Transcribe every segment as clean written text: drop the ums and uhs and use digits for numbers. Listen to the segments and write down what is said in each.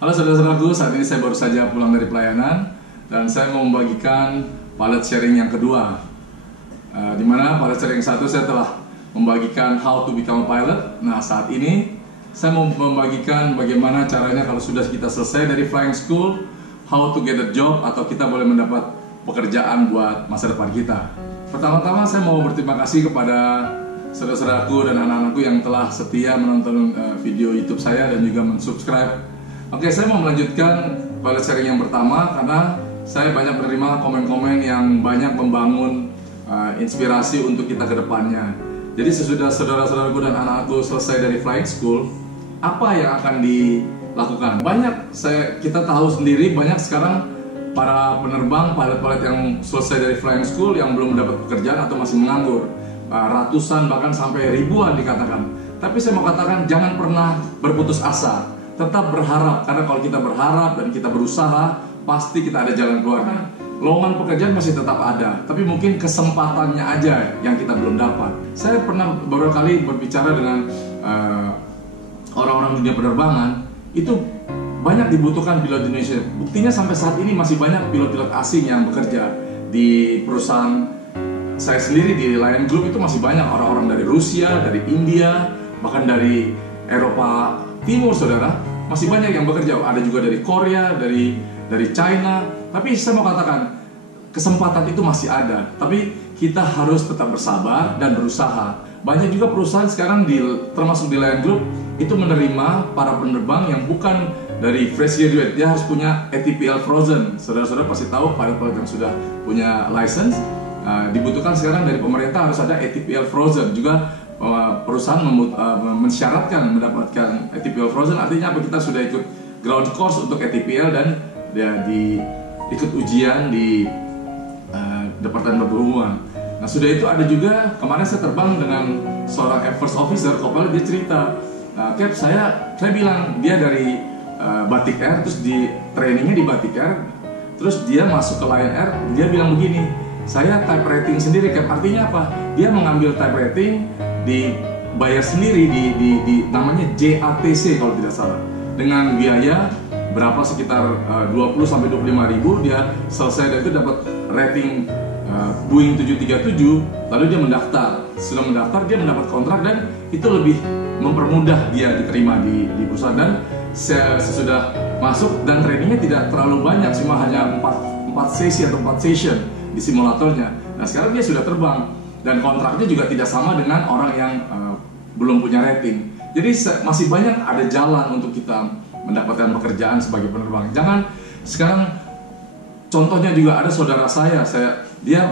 Halo saudara-saudaraku, saat ini saya baru saja pulang dari pelayanan dan saya mau membagikan pilot sharing yang kedua. Di mana pilot sharing satu saya telah membagikan how to become a pilot. Nah, saat ini saya mau membagikan bagaimana caranya kalau sudah kita selesai dari flying school, how to get a job atau kita boleh mendapat pekerjaan buat masa depan kita. Pertama-tama saya mau berterima kasih kepada saudara-saudaraku dan anak-anakku yang telah setia menonton video YouTube saya dan juga mensubscribe. Oke, saya mau melanjutkan pilot sharing yang pertama karena saya banyak menerima komen-komen yang banyak membangun inspirasi untuk kita ke depannya. Jadi sesudah saudara-saudaraku dan anak-anakku selesai dari flying school, apa yang akan dilakukan? Kita tahu sendiri banyak sekarang para penerbang, pilot-pilot yang selesai dari flying school yang belum mendapat pekerjaan atau masih menganggur. Ratusan bahkan sampai ribuan dikatakan. Tapi saya mau katakan jangan pernah berputus asa. Tetap berharap, karena kalau kita berharap dan kita berusaha, pasti kita ada jalan keluarnya. Lowongan pekerjaan masih tetap ada, tapi mungkin kesempatannya aja yang kita belum dapat. Saya pernah beberapa kali berbicara dengan orang-orang dunia penerbangan, itu banyak dibutuhkan pilot Indonesia. Buktinya sampai saat ini masih banyak pilot-pilot asing yang bekerja di perusahaan saya sendiri di Lion Group. Itu masih banyak orang-orang dari Rusia, dari India, bahkan dari Eropa Timur, saudara. Masih banyak yang bekerja, ada juga dari Korea, dari China. Tapi saya mau katakan, kesempatan itu masih ada. Tapi kita harus tetap bersabar dan berusaha. Banyak juga perusahaan sekarang, termasuk di Lion Group, itu menerima para penerbang yang bukan dari fresh graduate. Dia harus punya ATPL Frozen. Saudara-saudara pasti tahu, pilot-pilot yang sudah punya license, dibutuhkan sekarang dari pemerintah harus ada ATPL Frozen. Juga perusahaan mensyaratkan mendapatkan ATPL Frozen, artinya apa? Kita sudah ikut ground course untuk ATPL dan ikut ujian di Departemen Perhubungan. Nah, sudah itu ada juga, kemarin saya terbang dengan seorang first officer, co-pilot. Dia cerita, Cap, saya bilang dia dari Batik Air, terus di trainingnya di Batik Air, terus dia masuk ke Lion Air, dia bilang begini, saya type rating sendiri, Cap. Artinya apa? Dia mengambil type rating, dibayar sendiri di namanya JATC kalau tidak salah, dengan biaya berapa, sekitar 20-25 ribu. Dia selesai dan itu dapat rating Boeing 737, lalu dia mendaftar. Sudah mendaftar, dia mendapat kontrak dan itu lebih mempermudah dia diterima di perusahaan. Dan sesudah masuk dan trainingnya tidak terlalu banyak, cuma hanya 4 sesi atau 4 session di simulatornya. Nah, sekarang dia sudah terbang dan kontraknya juga tidak sama dengan orang yang belum punya rating. Jadi masih banyak ada jalan untuk kita mendapatkan pekerjaan sebagai penerbang. Jangan sekarang, contohnya juga ada saudara dia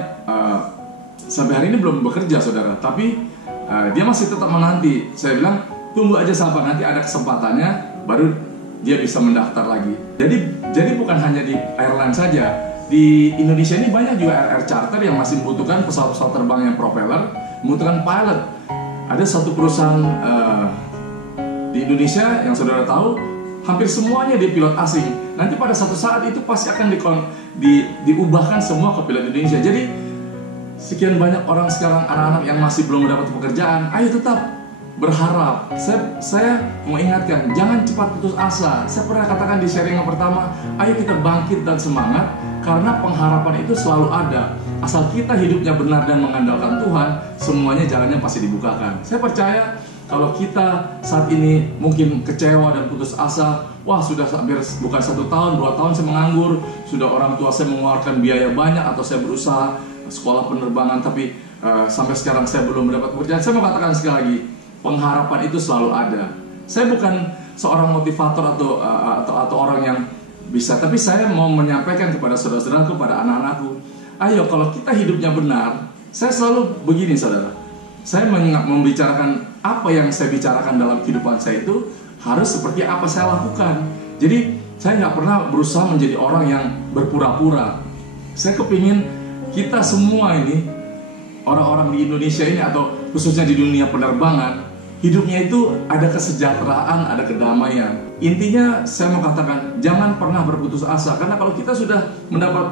sampai hari ini belum bekerja, saudara, tapi dia masih tetap menanti. Saya bilang tunggu aja sampai nanti ada kesempatannya, baru dia bisa mendaftar lagi. Jadi bukan hanya di airline saja. Di Indonesia ini banyak juga air charter yang masih membutuhkan pesawat-pesawat terbang yang propeller, membutuhkan pilot. Ada satu perusahaan di Indonesia yang saudara tahu, hampir semuanya dia pilot asing. Nanti pada satu saat itu pasti akan diubahkan semua ke pilot Indonesia. Jadi sekian banyak orang sekarang, anak-anak yang masih belum mendapat pekerjaan, ayo tetap berharap. Saya mau ingatkan, jangan cepat putus asa. Saya pernah katakan di sharing yang pertama, ayo kita bangkit dan semangat, karena pengharapan itu selalu ada. Asal kita hidupnya benar dan mengandalkan Tuhan, semuanya jalannya pasti dibukakan. Saya percaya kalau kita saat ini mungkin kecewa dan putus asa, wah sudah hampir bukan 1 tahun, 2 tahun saya menganggur, sudah orang tua saya mengeluarkan biaya banyak, atau saya berusaha sekolah penerbangan tapi sampai sekarang saya belum mendapat pekerjaan. Saya mau katakan sekali lagi, pengharapan itu selalu ada. Saya bukan seorang motivator atau orang yang bisa, tapi saya mau menyampaikan kepada saudara-saudara, kepada anak-anakku, ayo kalau kita hidupnya benar. Saya selalu begini, saudara, saya membicarakan apa yang saya bicarakan dalam kehidupan saya itu harus seperti apa saya lakukan. Jadi saya nggak pernah berusaha menjadi orang yang berpura-pura. Saya kepingin kita semua ini, orang-orang di Indonesia ini atau khususnya di dunia penerbangan, hidupnya itu ada kesejahteraan, ada kedamaian. Intinya saya mau katakan, jangan pernah berputus asa. Karena kalau kita sudah mendapat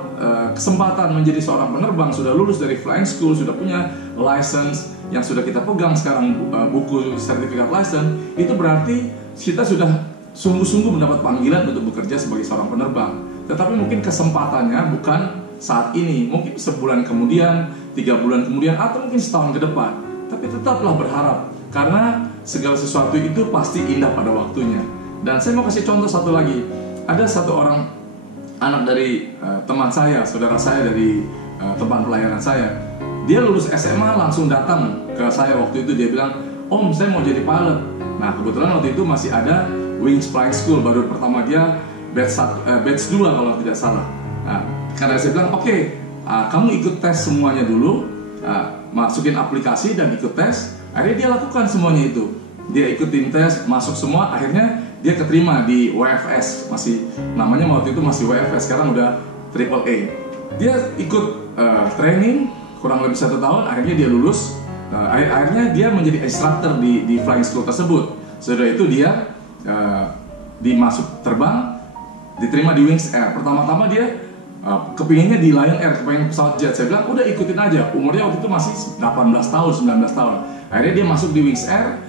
kesempatan menjadi seorang penerbang, sudah lulus dari flying school, sudah punya license yang sudah kita pegang sekarang, buku sertifikat license, itu berarti kita sudah sungguh-sungguh mendapat panggilan untuk bekerja sebagai seorang penerbang. Tetapi mungkin kesempatannya bukan saat ini, mungkin sebulan kemudian, 3 bulan kemudian, atau mungkin setahun ke depan. Tapi tetaplah berharap, karena segala sesuatu itu pasti indah pada waktunya. Dan saya mau kasih contoh satu lagi. Ada satu orang anak dari teman saya, saudara saya dari tempat pelayanan saya. Dia lulus SMA langsung datang ke saya waktu itu. Dia bilang, "Om, saya mau jadi pilot." Nah, kebetulan waktu itu masih ada Wings Flying School, baru pertama dia batch 2 kalau tidak salah. Nah, karena saya bilang, "Oke, kamu ikut tes semuanya dulu, masukin aplikasi dan ikut tes." Akhirnya dia lakukan semuanya itu. Dia ikutin tes, masuk semua, akhirnya dia keterima di WFS. Masih namanya waktu itu masih WFS, sekarang udah AAA. Dia ikut training kurang lebih 1 tahun, akhirnya dia lulus. Akhirnya dia menjadi instructor di flying school tersebut. Setelah itu dia dimasuk terbang, diterima di Wings Air. Pertama-tama dia kepinginnya di Lion Air, kepingin pesawat jet. Saya bilang, udah ikutin aja. Umurnya waktu itu masih 18 tahun, 19 tahun. Akhirnya dia masuk di Wings Air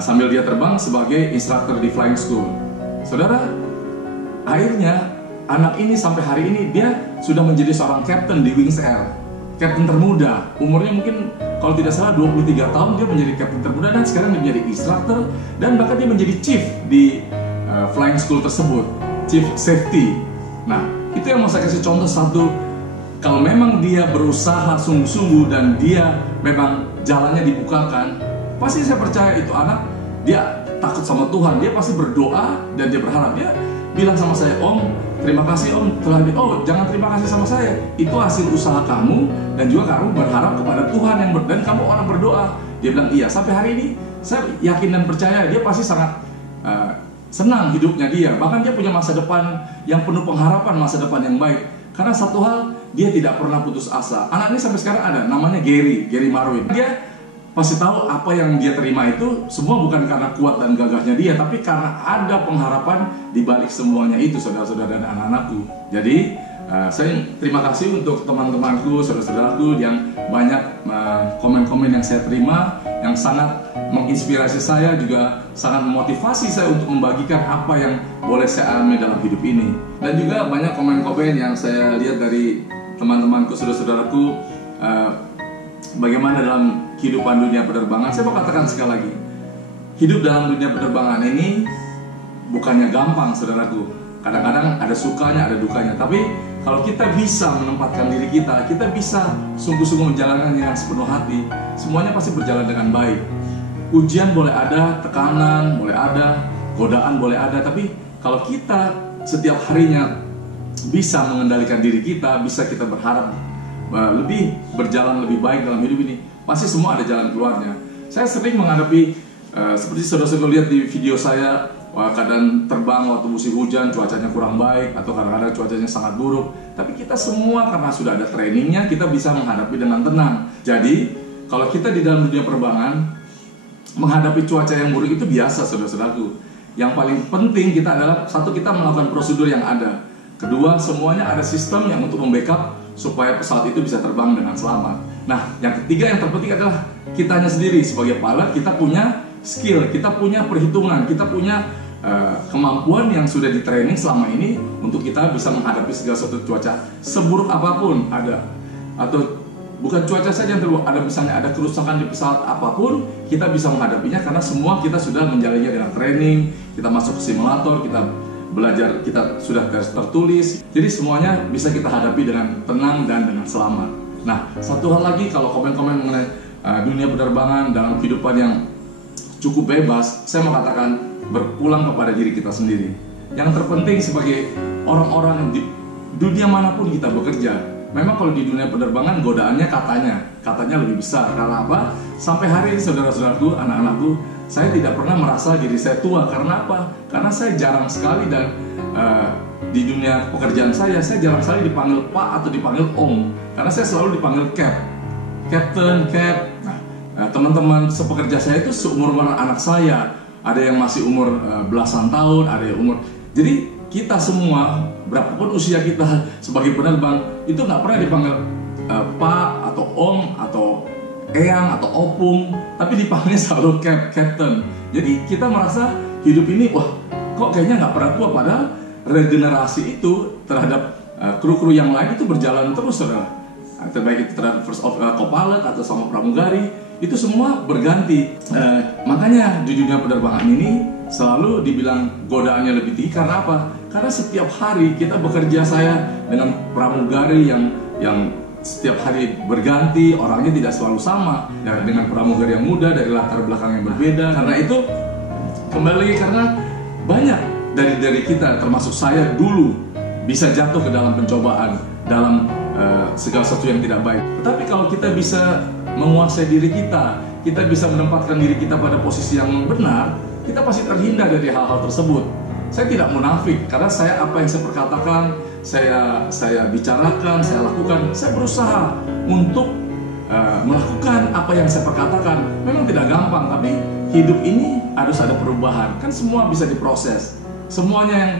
sambil dia terbang sebagai instructor di flying school. Saudara, akhirnya anak ini sampai hari ini dia sudah menjadi seorang captain di Wings Air. Captain termuda, umurnya mungkin kalau tidak salah 23 tahun dia menjadi captain termuda, dan sekarang dia menjadi instructor, dan bahkan dia menjadi chief di flying school tersebut, chief safety. Nah, itu yang mau saya kasih contoh satu. Kalau memang dia berusaha sungguh-sungguh dan dia memang jalannya dibukakan, pasti saya percaya itu anak, dia takut sama Tuhan, dia pasti berdoa dan dia berharap. Dia bilang sama saya, "Om, terima kasih Om telah oh jangan terima kasih sama saya, itu hasil usaha kamu dan juga kamu berharap kepada Tuhan yang dan kamu orang berdoa." Dia bilang, "Iya." Sampai hari ini saya yakin dan percaya dia pasti sangat senang hidupnya dia. Bahkan dia punya masa depan yang penuh pengharapan, masa depan yang baik. Karena satu hal, dia tidak pernah putus asa. Anak ini sampai sekarang ada, namanya Gary Marwin. Dia pasti tahu apa yang dia terima itu semua bukan karena kuat dan gagahnya dia, tapi karena ada pengharapan di balik semuanya itu, saudara-saudara dan anak-anakku. Jadi saya terima kasih untuk teman-temanku, saudara-saudaraku yang banyak komen-komen yang saya terima, yang sangat menginspirasi saya, juga sangat memotivasi saya untuk membagikan apa yang boleh saya alami dalam hidup ini. Dan juga banyak komen-komen yang saya lihat dari teman-temanku, saudara-saudaraku, bagaimana dalam kehidupan dunia penerbangan. Saya mau katakan sekali lagi, hidup dalam dunia penerbangan ini bukannya gampang, saudaraku. Kadang-kadang ada sukanya, ada dukanya. Tapi kalau kita bisa menempatkan diri kita bisa sungguh-sungguh menjalankannya dengan sepenuh hati, semuanya pasti berjalan dengan baik. Ujian boleh ada, tekanan boleh ada, godaan boleh ada, tapi kalau kita setiap harinya bisa mengendalikan diri kita, bisa kita berharap lebih berjalan lebih baik dalam hidup ini, pasti semua ada jalan keluarnya. Saya sering menghadapi seperti saudara-saudara lihat di video saya, keadaan terbang waktu musim hujan, cuacanya kurang baik, atau kadang-kadang cuacanya sangat buruk. Tapi kita semua karena sudah ada trainingnya, kita bisa menghadapi dengan tenang. Jadi kalau kita di dalam dunia penerbangan menghadapi cuaca yang buruk itu biasa, saudara-saudaraku. Yang paling penting kita adalah, satu, kita melakukan prosedur yang ada. Kedua, semuanya ada sistem yang untuk membackup supaya pesawat itu bisa terbang dengan selamat. Nah, yang ketiga yang terpenting adalah kitanya sendiri sebagai pilot. Kita punya skill, kita punya perhitungan, kita punya kemampuan yang sudah di training selama ini untuk kita bisa menghadapi segala sesuatu cuaca seburuk apapun ada, atau bukan cuaca saja yang terburuk, ada misalnya ada kerusakan di pesawat apapun, kita bisa menghadapinya karena semua kita sudah menjalannya dengan training. Kita masuk ke simulator, kita belajar, kita sudah tertulis, jadi semuanya bisa kita hadapi dengan tenang dan dengan selamat. Nah, satu hal lagi, kalau komen-komen mengenai dunia penerbangan dalam kehidupan yang cukup bebas, saya mau katakan berpulang kepada diri kita sendiri. Yang terpenting sebagai orang-orang di dunia manapun kita bekerja, memang kalau di dunia penerbangan godaannya katanya lebih besar. Karena apa? Sampai hari ini, saudara-saudaraku, anak-anakku, saya tidak pernah merasa diri saya tua. Karena apa? Karena saya jarang sekali, dan di dunia pekerjaan saya jarang sekali dipanggil Pak atau dipanggil Om. Karena saya selalu dipanggil Captain, Cap. Nah, teman-teman sepekerja saya itu seumur anak saya. Ada yang masih umur belasan tahun, ada yang umur. Jadi kita semua, berapapun usia kita sebagai penerbang, itu nggak pernah dipanggil Pak atau Om atau Eyang atau Opung, tapi dipanggil selalu Captain. Jadi kita merasa hidup ini, wah, kok kayaknya nggak pernah tua, padahal regenerasi itu terhadap kru-kru yang lain itu berjalan terus, saudara. Terbaik itu terhadap first co-pilot atau sama pramugari, itu semua berganti. Makanya di dunia penerbangan ini selalu dibilang godaannya lebih tinggi. Karena apa? Karena setiap hari kita bekerja, saya dengan pramugari yang setiap hari berganti, orangnya tidak selalu sama, dengan pramugari yang muda dari latar belakang yang berbeda. Karena itu kembali lagi, karena banyak dari kita, termasuk saya dulu, bisa jatuh ke dalam pencobaan, dalam segala sesuatu yang tidak baik. Tetapi kalau kita bisa menguasai diri kita bisa menempatkan diri kita pada posisi yang benar, kita pasti terhindar dari hal-hal tersebut. Saya tidak munafik, karena apa yang saya perkatakan, saya bicarakan, saya lakukan, saya berusaha untuk melakukan apa yang saya perkatakan. Memang tidak gampang, tapi hidup ini harus ada perubahan. Kan semua bisa diproses. Semuanya yang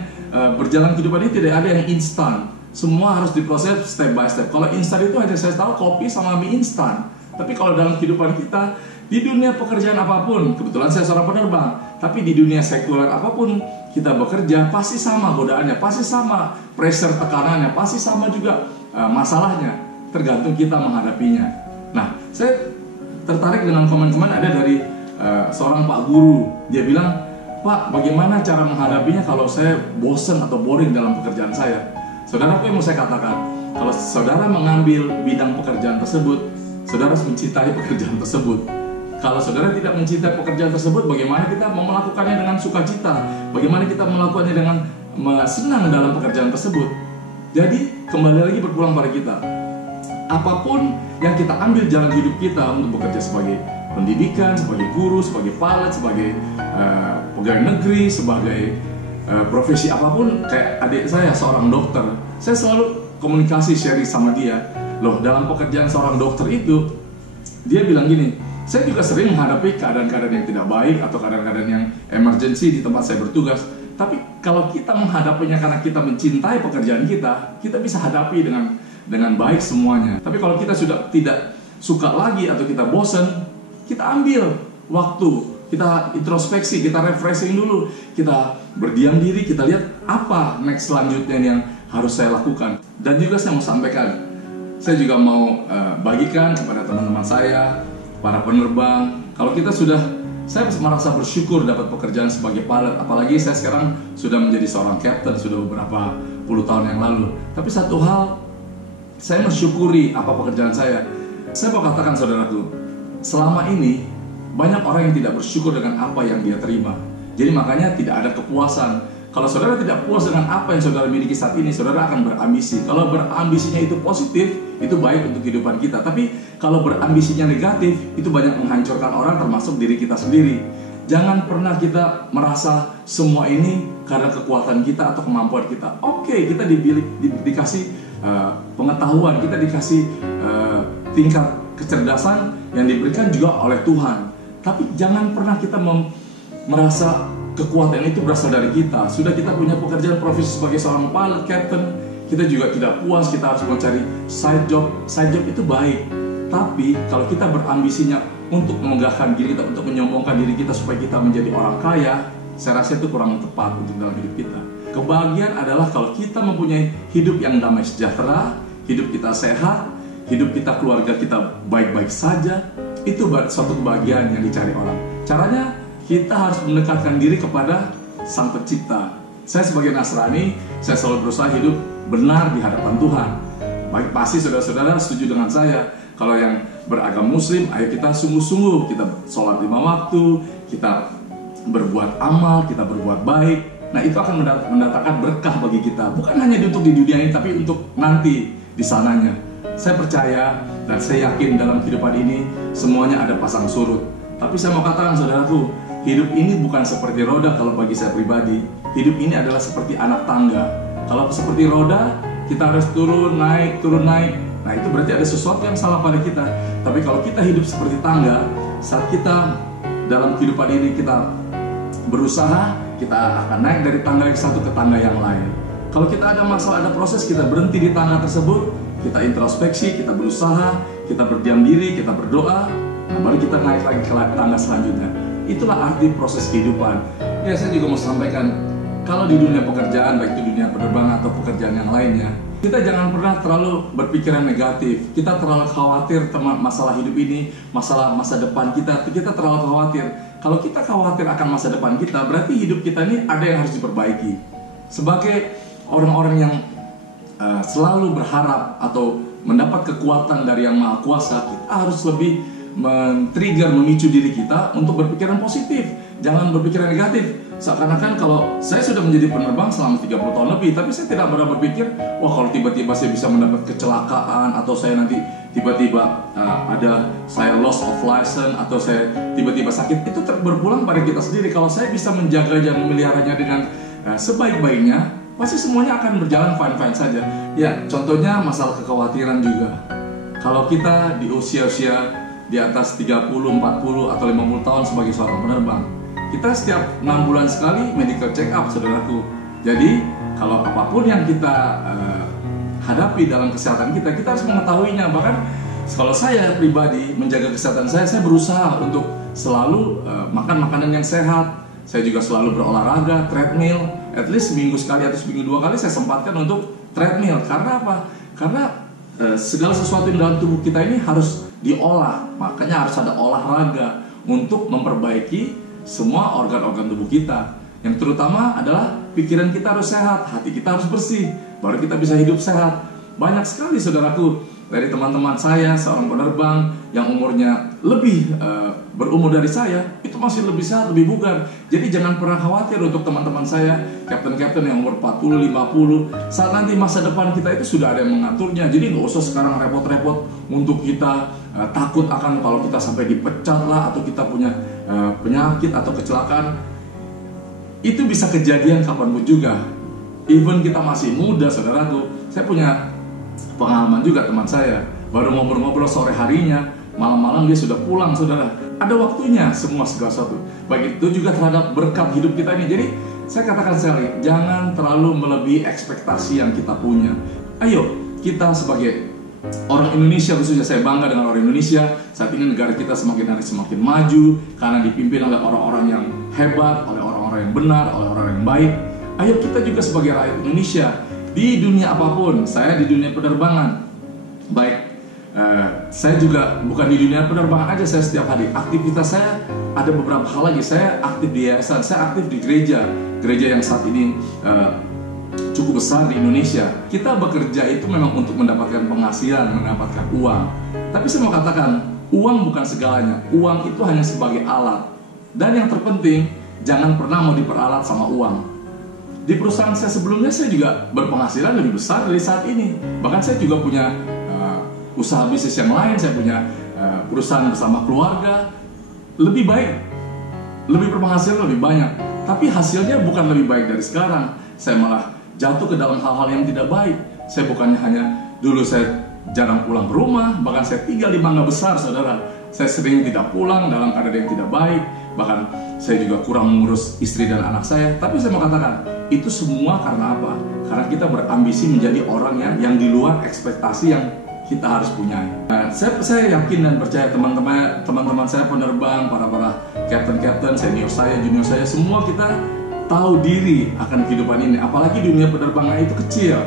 berjalan kehidupan ini tidak ada yang instan. Semua harus diproses step by step. Kalau instan itu hanya saya tahu kopi sama mie instan. Tapi kalau dalam kehidupan kita, di dunia pekerjaan apapun, kebetulan saya seorang penerbang, tapi di dunia sekuler apapun kita bekerja, pasti sama godaannya, pasti sama pressure tekanannya, pasti sama juga masalahnya. Tergantung kita menghadapinya. Nah, saya tertarik dengan komen-komen ada dari seorang Pak Guru. Dia bilang, Pak, bagaimana cara menghadapinya kalau saya bosen atau boring dalam pekerjaan saya? Saudara, apa yang mau saya katakan? Kalau saudara mengambil bidang pekerjaan tersebut, saudara harus mencintai pekerjaan tersebut. Kalau saudara tidak mencintai pekerjaan tersebut, bagaimana kita mau melakukannya dengan sukacita? Bagaimana kita melakukannya dengan senang dalam pekerjaan tersebut? Jadi, kembali lagi berpulang pada kita. Apapun yang kita ambil jalan hidup kita untuk bekerja sebagai pendidikan, sebagai guru, sebagai pilot, sebagai pegawai negeri, sebagai profesi apapun, kayak adik saya seorang dokter, saya selalu komunikasi sharing sama dia. Loh, dalam pekerjaan seorang dokter itu, dia bilang gini, saya juga sering menghadapi keadaan-keadaan yang tidak baik atau keadaan-keadaan yang emergency di tempat saya bertugas. Tapi kalau kita menghadapinya karena kita mencintai pekerjaan kita bisa hadapi dengan baik semuanya. Tapi kalau kita sudah tidak suka lagi atau kita bosan, kita ambil waktu, kita introspeksi, kita refreshing dulu, kita berdiam diri, kita lihat apa next selanjutnya yang harus saya lakukan. Dan juga saya mau sampaikan, saya juga mau bagikan kepada teman-teman saya, para penerbang, kalau kita saya merasa bersyukur dapat pekerjaan sebagai pilot, apalagi saya sekarang sudah menjadi seorang captain, sudah beberapa puluh tahun yang lalu. Tapi satu hal, saya mensyukuri apa pekerjaan saya. Saya mau katakan, saudaraku, selama ini banyak orang yang tidak bersyukur dengan apa yang dia terima. Jadi makanya tidak ada kepuasan. Kalau saudara tidak puas dengan apa yang saudara miliki saat ini, saudara akan berambisi. Kalau berambisinya itu positif, itu baik untuk kehidupan kita. Tapi kalau berambisinya negatif, itu banyak menghancurkan orang, termasuk diri kita sendiri. Jangan pernah kita merasa semua ini karena kekuatan kita atau kemampuan kita. Oke, kita dikasih pengetahuan, kita dikasih tingkat kecerdasan yang diberikan juga oleh Tuhan. Tapi jangan pernah kita merasa kekuatan itu berasal dari kita. Sudah kita punya pekerjaan profesi sebagai seorang pilot, captain, kita juga tidak puas, kita harus mencari side job. Side job itu baik, tapi kalau kita berambisinya untuk memegahkan diri kita, untuk menyombongkan diri kita supaya kita menjadi orang kaya, saya rasa itu kurang tepat untuk dalam hidup kita. Kebahagiaan adalah kalau kita mempunyai hidup yang damai sejahtera, hidup kita sehat, hidup kita, keluarga kita baik-baik saja. Itu suatu kebahagiaan yang dicari orang. Caranya, kita harus mendekatkan diri kepada Sang Pencipta. Saya sebagai Nasrani, saya selalu berusaha hidup benar di hadapan Tuhan. Baik, pasti saudara-saudara setuju dengan saya. Kalau yang beragama Muslim, ayo kita sungguh-sungguh, kita sholat 5 waktu, kita berbuat amal, kita berbuat baik. Nah, itu akan mendatangkan berkah bagi kita. Bukan hanya untuk di dunia ini, tapi untuk nanti di sananya. Saya percaya dan saya yakin dalam kehidupan ini semuanya ada pasang surut. Tapi saya mau katakan, saudaraku, hidup ini bukan seperti roda. Kalau bagi saya pribadi, hidup ini adalah seperti anak tangga. Kalau seperti roda, kita harus turun naik. Nah, itu berarti ada sesuatu yang salah pada kita. Tapi kalau kita hidup seperti tangga, saat kita dalam kehidupan ini kita berusaha, kita akan naik dari tangga yang satu ke tangga yang lain. Kalau kita ada masalah, ada proses, kita berhenti di tangga tersebut, kita introspeksi, kita berusaha, kita berdiam diri, kita berdoa, nah baru kita naik lagi ke tangga selanjutnya. Itulah arti proses kehidupan. Ya, saya juga mau sampaikan, Kalau di dunia pekerjaan, baik itu dunia penerbangan atau pekerjaan yang lainnya, kita jangan pernah terlalu berpikiran negatif. Kita terlalu khawatir tentang masalah hidup ini, masalah masa depan kita terlalu khawatir. Kalau kita khawatir akan masa depan kita, berarti hidup kita ini ada yang harus diperbaiki. Sebagai orang-orang yang selalu berharap atau mendapat kekuatan dari Yang Maha Kuasa, kita harus lebih men-trigger, memicu diri kita untuk berpikiran positif. Jangan berpikiran negatif. Seakan-akan kalau saya sudah menjadi penerbang selama 30 tahun lebih, tapi saya tidak pernah berpikir, wah kalau tiba-tiba saya bisa mendapat kecelakaan, atau saya nanti tiba-tiba saya loss of license, atau saya tiba-tiba sakit. Itu berpulang pada kita sendiri. Kalau saya bisa menjaga dan memeliharanya dengan sebaik-baiknya, pasti semuanya akan berjalan fine-fine saja. Ya, contohnya masalah kekhawatiran juga. Kalau kita di usia-usia di atas 30, 40, atau 50 tahun sebagai seorang penerbang, kita setiap 6 bulan sekali medical check up, saudaraku. Jadi, kalau apapun yang kita hadapi dalam kesehatan kita harus mengetahuinya. Bahkan, kalau saya pribadi menjaga kesehatan saya berusaha untuk selalu makan makanan yang sehat. Saya juga selalu berolahraga, treadmill, at least seminggu sekali atau seminggu 2 kali saya sempatkan untuk treadmill. Karena apa? Karena segala sesuatu di dalam tubuh kita ini harus diolah. Makanya harus ada olahraga untuk memperbaiki semua organ-organ tubuh kita. Yang terutama adalah pikiran kita harus sehat, hati kita harus bersih, baru kita bisa hidup sehat. Banyak sekali saudaraku dari teman-teman saya, seorang penerbang yang umurnya lebih berumur dari saya, itu masih lebih sehat, lebih bugar. Jadi jangan pernah khawatir untuk teman-teman saya, kapten-kapten yang umur 40, 50. Saat nanti masa depan kita itu sudah ada yang mengaturnya. Jadi nggak usah sekarang repot-repot untuk kita takut akan kalau kita sampai dipecat lah, atau kita punya penyakit atau kecelakaan. Itu bisa kejadian kapanpun juga. Even kita masih muda, saudaraku. Saya punya pengalaman juga, teman saya baru ngobrol-ngobrol sore harinya, malam-malam dia sudah pulang, saudara. Ada waktunya semua segala sesuatu. Baik itu juga terhadap berkat hidup kita ini. Jadi saya katakan sekali, jangan terlalu melebihi ekspektasi yang kita punya. Ayo, kita sebagai orang Indonesia, khususnya saya bangga dengan orang Indonesia. Saat ini negara kita semakin hari semakin maju karena dipimpin oleh orang-orang yang hebat, oleh orang-orang yang benar, oleh orang yang baik. Ayo kita juga sebagai rakyat Indonesia, di dunia apapun, saya di dunia penerbangan, baik saya juga bukan di dunia penerbangan aja, saya setiap hari aktivitas saya ada beberapa hal lagi. Saya aktif di yayasan, saya aktif di gereja yang saat ini cukup besar di Indonesia. Kita bekerja itu memang untuk mendapatkan penghasilan, mendapatkan uang. Tapi saya mau katakan, uang bukan segalanya. Uang itu hanya sebagai alat. Dan yang terpenting, jangan pernah mau diperalat sama uang. Di perusahaan saya sebelumnya, saya juga berpenghasilan lebih besar dari saat ini. Bahkan saya juga punya usaha bisnis yang lain. Saya punya perusahaan bersama keluarga. Lebih baik, lebih berpenghasilan, lebih banyak. Tapi hasilnya bukan lebih baik dari sekarang. Saya malah jatuh ke dalam hal-hal yang tidak baik. Saya bukannya hanya dulu saya jarang pulang ke rumah, bahkan saya tinggal di Mangga Besar, saudara. Saya sering tidak pulang dalam keadaan yang tidak baik. Bahkan saya juga kurang mengurus istri dan anak saya. Tapi saya mau katakan, itu semua karena apa? Karena kita berambisi menjadi orang yang di luar ekspektasi yang kita harus punya. Nah, saya yakin dan percaya teman-teman saya penerbang, para kapten-kapten, senior saya, junior saya, semua kita tahu diri akan kehidupan ini. Apalagi dunia penerbangan itu kecil.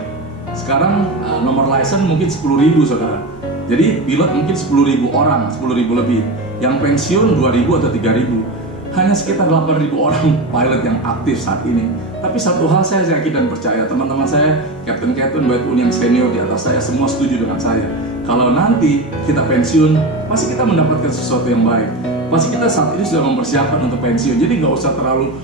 Sekarang nomor license mungkin 10.000, saudara. Jadi pilot mungkin 10.000 orang, 10.000 lebih. Yang pensiun 2.000 atau 3.000. Hanya sekitar 8.000 orang pilot yang aktif saat ini. Tapi satu hal saya yakin dan percaya, teman-teman saya, kapten-kapten baik pun yang senior di atas saya, semua setuju dengan saya. Kalau nanti kita pensiun, pasti kita mendapatkan sesuatu yang baik. Pasti kita saat ini sudah mempersiapkan untuk pensiun. Jadi nggak usah terlalu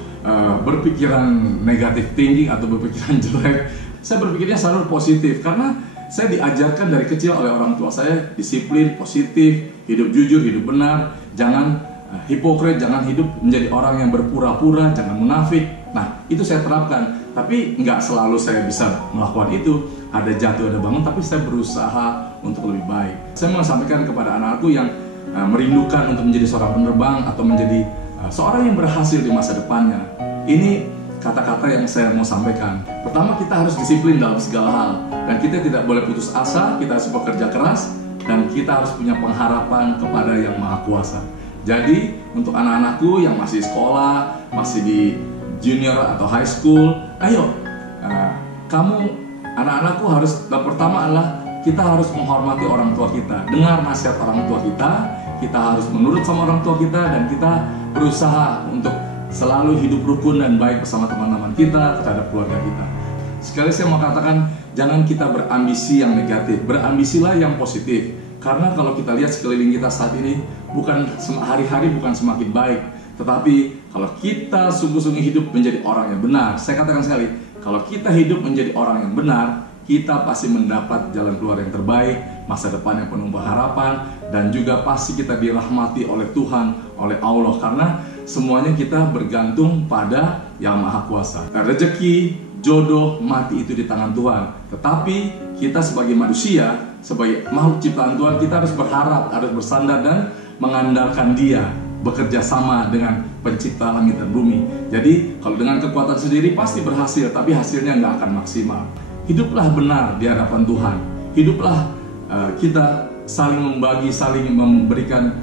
berpikiran negatif thinking atau berpikiran jelek. Saya berpikirnya selalu positif, karena saya diajarkan dari kecil oleh orang tua saya, disiplin, positif, hidup jujur, hidup benar, jangan hipokrit, jangan hidup menjadi orang yang berpura-pura, jangan munafik. Nah, itu saya terapkan. Tapi nggak selalu saya bisa melakukan itu. Ada jatuh, ada bangun, tapi saya berusaha untuk lebih baik. Saya mau sampaikan kepada anak-anakku yang merindukan untuk menjadi seorang penerbang atau menjadi seorang yang berhasil di masa depannya. Ini kata-kata yang saya mau sampaikan. Pertama, kita harus disiplin dalam segala hal. Dan kita tidak boleh putus asa, kita harus bekerja keras, dan kita harus punya pengharapan kepada Yang Maha Kuasa. Jadi, untuk anak-anakku yang masih sekolah, masih di junior atau high school, ayo, kamu anak-anakku harus, yang pertama adalah kita harus menghormati orang tua kita, dengar nasihat orang tua kita harus menurut sama orang tua kita, dan kita berusaha untuk selalu hidup rukun dan baik bersama teman-teman kita, terhadap keluarga kita. Sekali saya mau katakan, jangan kita berambisi yang negatif, berambisilah yang positif. Karena kalau kita lihat sekeliling kita saat ini, bukan hari-hari bukan semakin baik, tetapi kalau kita sungguh-sungguh hidup menjadi orang yang benar, saya katakan sekali, kalau kita hidup menjadi orang yang benar, kita pasti mendapat jalan keluar yang terbaik, masa depan yang penuh harapan, dan juga pasti kita dirahmati oleh Tuhan, oleh Allah, karena semuanya kita bergantung pada Yang Maha Kuasa. Rezeki, jodoh, mati itu di tangan Tuhan. Tetapi kita sebagai manusia, sebagai makhluk ciptaan Tuhan, kita harus berharap, harus bersandar dan mengandalkan Dia, bekerja sama dengan pencipta langit dan bumi. Jadi kalau dengan kekuatan sendiri pasti berhasil, tapi hasilnya nggak akan maksimal. Hiduplah benar di hadapan Tuhan. Hiduplah kita saling membagi, saling memberikan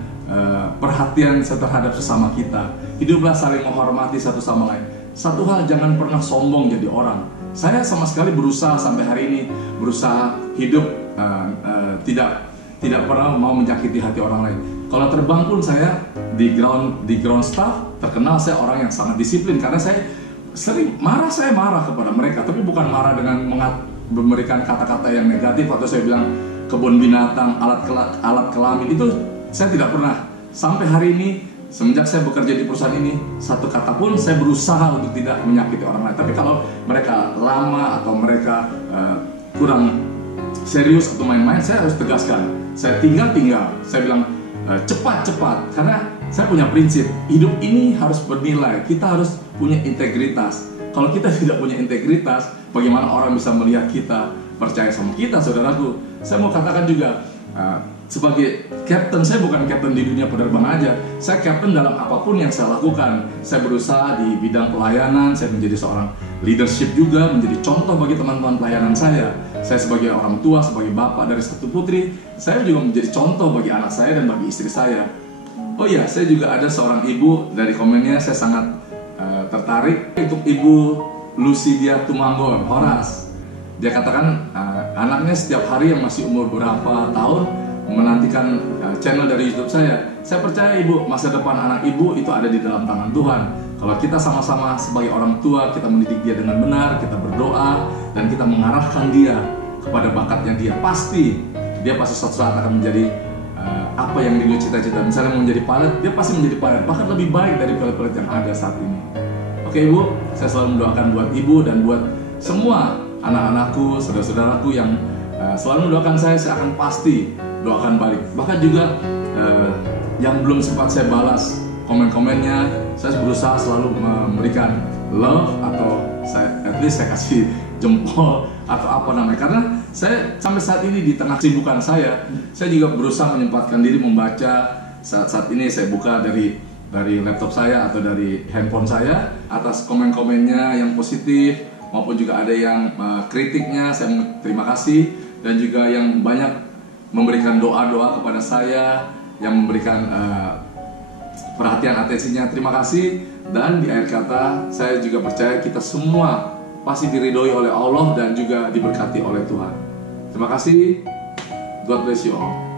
perhatian terhadap sesama kita. Hiduplah saling menghormati satu sama lain. Satu hal, jangan pernah sombong jadi orang. Saya sama sekali berusaha sampai hari ini, berusaha hidup tidak pernah mau menyakiti hati orang lain. Kalau terbang pun saya di ground staff terkenal saya orang yang sangat disiplin, karena saya sering marah, saya marah kepada mereka, tapi bukan marah dengan memberikan kata-kata yang negatif atau saya bilang kebun binatang, alat kelamin, itu saya tidak pernah. Sampai hari ini, semenjak saya bekerja di perusahaan ini, satu kata pun saya berusaha untuk tidak menyakiti orang lain. Tapi kalau mereka lama atau mereka kurang serius atau main-main, saya harus tegaskan. Saya tinggal, saya bilang cepat, karena saya punya prinsip, hidup ini harus bernilai, kita harus punya integritas. Kalau kita tidak punya integritas, bagaimana orang bisa melihat kita, percaya sama kita, saudaraku? Saya mau katakan juga, sebagai captain, saya bukan captain di dunia penerbangan aja, saya captain dalam apapun yang saya lakukan. Saya berusaha di bidang pelayanan, saya menjadi seorang leadership juga, menjadi contoh bagi teman-teman pelayanan saya. Saya sebagai orang tua, sebagai bapak dari satu putri, saya juga menjadi contoh bagi anak saya dan bagi istri saya. Oh iya, saya juga ada seorang ibu, dari komennya saya sangat tertarik, untuk Ibu Lucidia Tumambon, Horas. Dia katakan anaknya setiap hari yang masih umur berapa tahun menantikan channel dari YouTube saya. Saya percaya Ibu, masa depan anak Ibu itu ada di dalam tangan Tuhan. Kalau kita sama-sama sebagai orang tua, kita mendidik dia dengan benar, kita berdoa, dan kita mengarahkan dia kepada bakatnya dia, pasti suatu saat akan menjadi apa yang dia cita-cita. Misalnya mau menjadi pilot, dia pasti menjadi pilot, bahkan lebih baik dari pilot-pilot yang ada saat ini. Oke Ibu, saya selalu mendoakan buat Ibu dan buat semua anak-anakku, saudara-saudaraku yang selalu mendoakan saya akan pasti doakan balik. Bahkan juga yang belum sempat saya balas komen-komennya, saya berusaha selalu memberikan love, atau at least saya kasih jempol atau apa namanya, karena saya sampai saat ini di tengah kesibukan saya juga berusaha menyempatkan diri membaca. Saat ini saya buka dari laptop saya atau dari handphone saya, atas komen-komennya yang positif maupun juga ada yang kritiknya, saya terima kasih, dan juga yang banyak memberikan doa-doa kepada saya, yang memberikan perhatian atensinya, terima kasih. Dan di akhir kata, saya juga percaya kita semua pasti diridhoi oleh Allah dan juga diberkati oleh Tuhan. Terima kasih. God bless you all.